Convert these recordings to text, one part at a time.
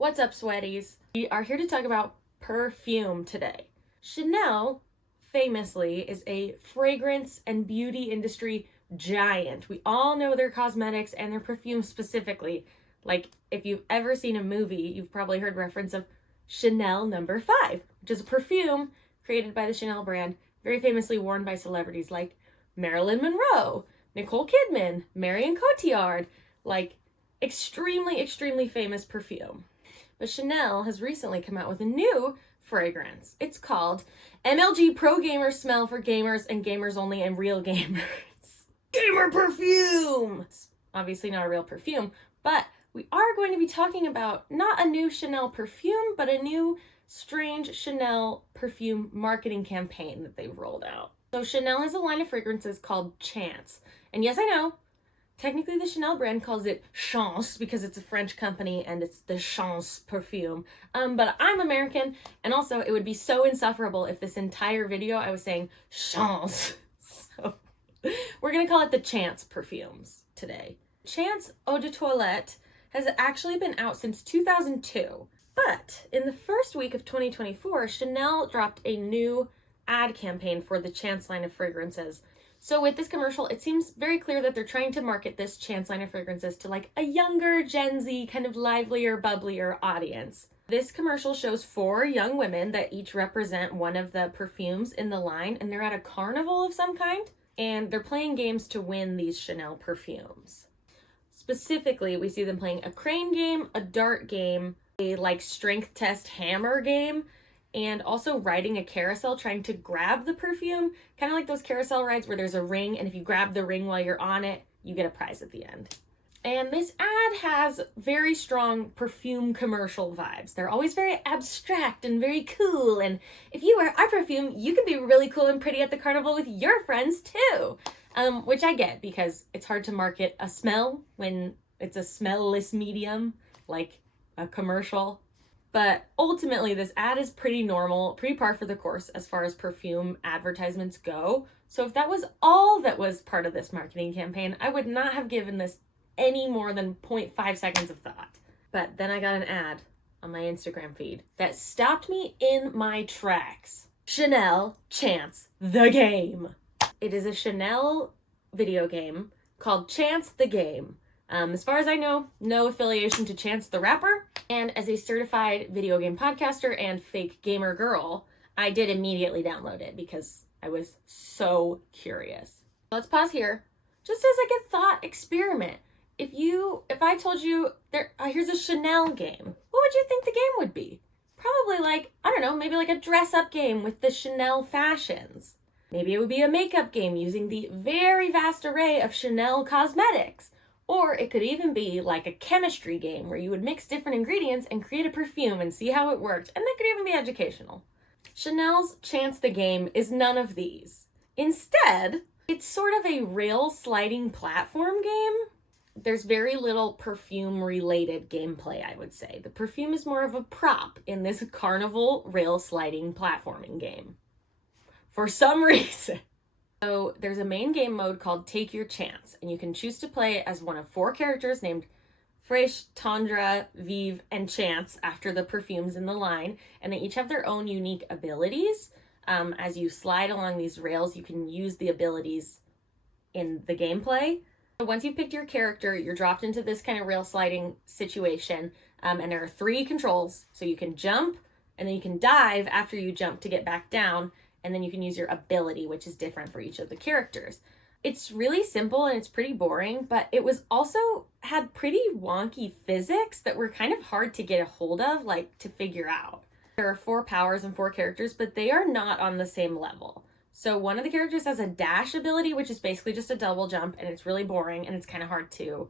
What's up, sweaties? We are here to talk about perfume today. Chanel, famously, is a fragrance and beauty industry giant. We all know their cosmetics and their perfume specifically. Like, if you've ever seen a movie, you've probably heard reference of Chanel No. 5, which is a perfume created by the Chanel brand, very famously worn by celebrities like Marilyn Monroe, Nicole Kidman, Marion Cotillard, like extremely famous perfume. But Chanel has recently come out with a new fragrance. It's called MLG Pro Gamer Smell for Gamers and Gamers Only and Real Gamers. Gamer perfume! It's obviously not a real perfume, but we are going to be talking about not a new Chanel perfume, but a new strange Chanel perfume marketing campaign that they've rolled out. So Chanel has a line of fragrances called Chance. And yes, I know, technically the Chanel brand calls it Chance because it's a French company and it's the Chance perfume. But I'm American, and also it would be so insufferable if this entire video I was saying Chance. So we're gonna call it the Chance perfumes today. Chance Eau de Toilette has actually been out since 2002. But in the first week of 2024, Chanel dropped a new ad campaign for the Chance line of fragrances. So with this commercial, it seems very clear that they're trying to market this Chance line of fragrances to like a younger Gen Z, kind of livelier, bubblier audience. This commercial shows 4 young women that each represent one of the perfumes in the line, and they're at a carnival of some kind, and they're playing games to win these Chanel perfumes. Specifically, we see them playing a crane game, a dart game, a like strength test hammer game, and also riding a carousel trying to grab the perfume, kind of like those carousel rides where there's a ring, and if you grab the ring while you're on it, you get a prize at the end. And this ad has very strong perfume commercial vibes. They're always very abstract and very cool, and if you wear our perfume, you can be really cool and pretty at the carnival with your friends too. Which I get, because it's hard to market a smell when it's a smellless medium, like a commercial. But ultimately, this ad is pretty normal, pretty par for the course as far as perfume advertisements go. So if that was all that was part of this marketing campaign, I would not have given this any more than 0.5 seconds of thought. But then I got an ad on my Instagram feed that stopped me in my tracks. Chanel Chance the Game. It is a Chanel video game called Chance the Game. As far as I know, no affiliation to Chance the Rapper. And as a certified video game podcaster and fake gamer girl, I did immediately download it because I was so curious. Let's pause here, just as like a thought experiment. If I told you here's a Chanel game, what would you think the game would be? Probably like, I don't know, maybe like a dress-up game with the Chanel fashions. Maybe it would be a makeup game using the very vast array of Chanel cosmetics. Or it could even be like a chemistry game where you would mix different ingredients and create a perfume and see how it worked. And that could even be educational. Chanel's Chance the Game is none of these. Instead, it's sort of a rail sliding platform game. There's very little perfume related gameplay, I would say. The perfume is more of a prop in this carnival rail sliding platforming game. For some reason. So there's a main game mode called Take Your Chance, and you can choose to play as one of 4 characters named Fresh, Tundra, Vive, and Chance after the perfumes in the line, and they each have their own unique abilities. As you slide along these rails, you can use the abilities in the gameplay. So once you've picked your character, you're dropped into this kind of rail sliding situation, and there are 3 controls. So you can jump, and then you can dive after you jump to get back down, and then you can use your ability, which is different for each of the characters. It's really simple and it's pretty boring, but it was also had pretty wonky physics that were kind of hard to get a hold of, like to figure out. There are 4 powers and 4 characters, but they are not on the same level. So one of the characters has a dash ability, which is basically just a double jump, and it's really boring and it's kind of hard to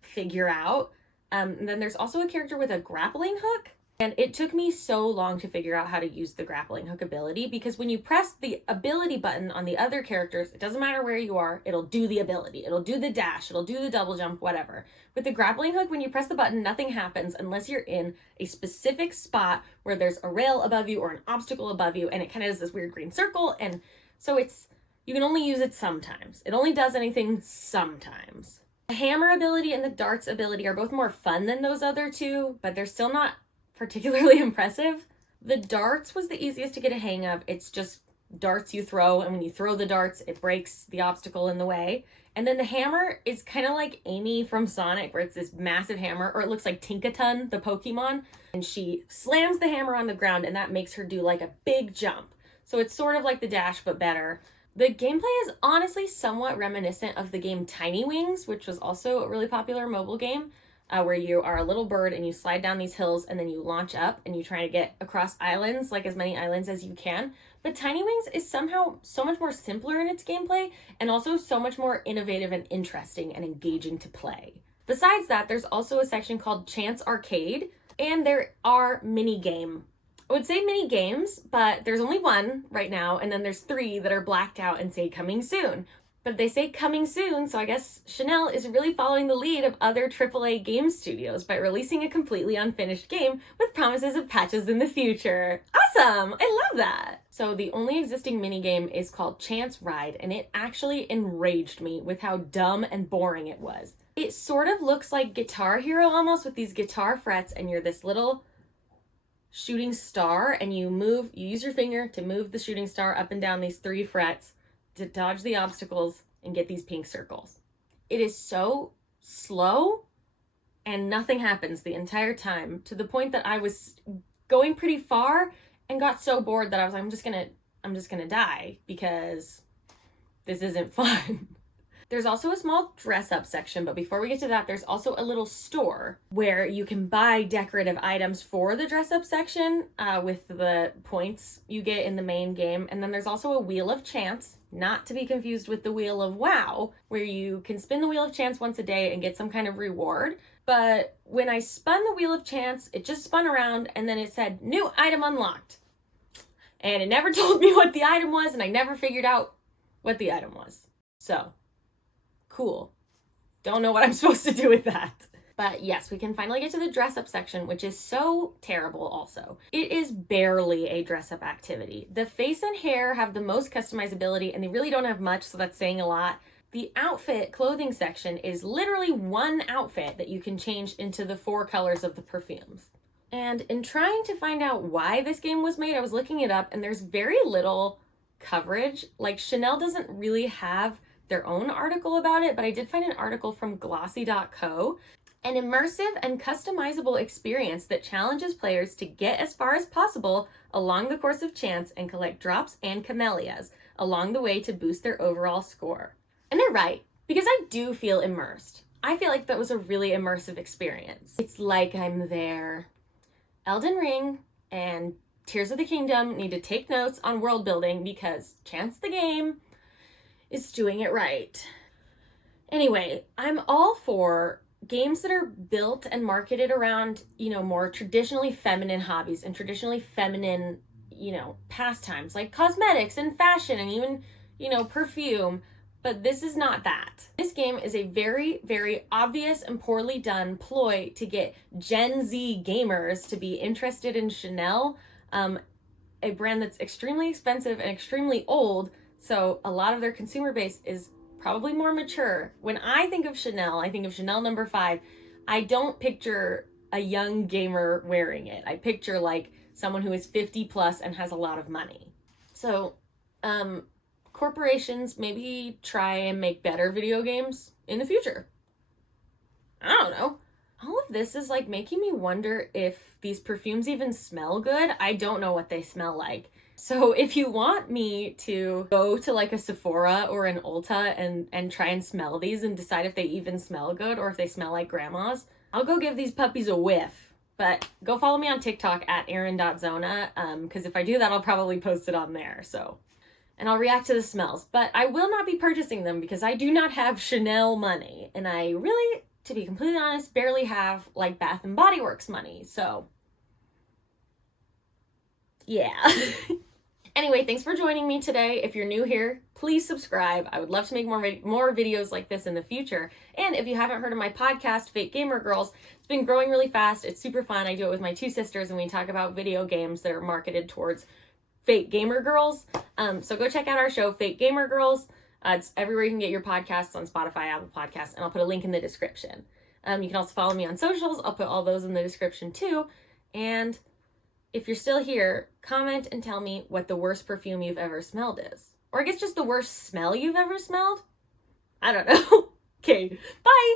figure out. And then there's also a character with a grappling hook. And it took me so long to figure out how to use the grappling hook ability, because when you press the ability button on the other characters, it doesn't matter where you are, it'll do the ability. It'll do the dash, it'll do the double jump, whatever. With the grappling hook, when you press the button, nothing happens unless you're in a specific spot where there's a rail above you or an obstacle above you, and it kind of does this weird green circle, and so you can only use it sometimes. It only does anything sometimes. The hammer ability and the darts ability are both more fun than those other two, but they're still not particularly impressive. The darts was the easiest to get a hang of. It's just darts you throw, and when you throw the darts, it breaks the obstacle in the way. And then the hammer is kind of like Amy from Sonic, where it's this massive hammer, or it looks like Tinkaton, the Pokemon, and she slams the hammer on the ground, and that makes her do like a big jump. So it's sort of like the dash, but better. The gameplay is honestly somewhat reminiscent of the game Tiny Wings, which was also a really popular mobile game, where you are a little bird and you slide down these hills and then you launch up and you try to get across islands, like as many islands as you can. But Tiny Wings is somehow so much more simpler in its gameplay and also so much more innovative and interesting and engaging to play. Besides that, there's also a section called Chance Arcade, and there are I would say mini games, but there's only one right now, and then there's 3 that are blacked out and say coming soon. But they say coming soon, so I guess Chanel is really following the lead of other AAA game studios by releasing a completely unfinished game with promises of patches in the future. Awesome! I love that! So the only existing minigame is called Chance Ride, and it actually enraged me with how dumb and boring it was. It sort of looks like Guitar Hero almost, with these guitar frets, and you're this little shooting star, and you use your finger to move the shooting star up and down these 3 frets to dodge the obstacles and get these pink circles. It is so slow and nothing happens the entire time, to the point that I was going pretty far and got so bored that I was like, I'm just gonna die because this isn't fun. There's also a small dress-up section, but before we get to that, there's also a little store where you can buy decorative items for the dress-up section with the points you get in the main game. And then there's also a Wheel of Chance, not to be confused with the Wheel of Wow, where you can spin the Wheel of Chance once a day and get some kind of reward. But when I spun the Wheel of Chance, it just spun around and then it said, new item unlocked. And it never told me what the item was, and I never figured out what the item was. So, cool. Don't know what I'm supposed to do with that. But yes, we can finally get to the dress-up section, which is so terrible also. It is barely a dress-up activity. The face and hair have the most customizability, and they really don't have much, so that's saying a lot. The outfit clothing section is literally one outfit that you can change into the 4 colors of the perfumes. And in trying to find out why this game was made, I was looking it up, and there's very little coverage. Like, Chanel doesn't really have their own article about it, but I did find an article from glossy.co. An immersive and customizable experience that challenges players to get as far as possible along the course of Chance and collect drops and camellias along the way to boost their overall score. And they're right, because I do feel immersed. I feel like that was a really immersive experience. It's like I'm there. Elden Ring and Tears of the Kingdom need to take notes on world building because Chance the game is doing it right. Anyway, I'm all for games that are built and marketed around, more traditionally feminine hobbies and traditionally feminine, pastimes like cosmetics and fashion and even, perfume. But this is not that. This game is a very, very obvious and poorly done ploy to get Gen Z gamers to be interested in Chanel, a brand that's extremely expensive and extremely old. So a lot of their consumer base is probably more mature. When I think of Chanel, I think of Chanel number 5. I don't picture a young gamer wearing it. I picture like someone who is 50 plus and has a lot of money. So, corporations maybe try and make better video games in the future. I don't know. All of this is like making me wonder if these perfumes even smell good. I don't know what they smell like. So if you want me to go to like a Sephora or an Ulta and try and smell these and decide if they even smell good or if they smell like grandma's, I'll go give these puppies a whiff. But go follow me on TikTok at Erin.Zona, because if I do that, I'll probably post it on there. And I'll react to the smells. But I will not be purchasing them because I do not have Chanel money. And I really, to be completely honest, barely have like Bath & Body Works money. So, yeah. Anyway, thanks for joining me today. If you're new here, please subscribe. I would love to make more videos like this in the future. And if you haven't heard of my podcast, Fake Gamer Girls, it's been growing really fast. It's super fun. I do it with my 2 sisters, and we talk about video games that are marketed towards fake gamer girls. So go check out our show, Fake Gamer Girls. It's everywhere you can get your podcasts, on Spotify, Apple Podcasts, and I'll put a link in the description. You can also follow me on socials. I'll put all those in the description too. And if you're still here, comment and tell me what the worst perfume you've ever smelled is. Or I guess just the worst smell you've ever smelled? I don't know. Okay, bye!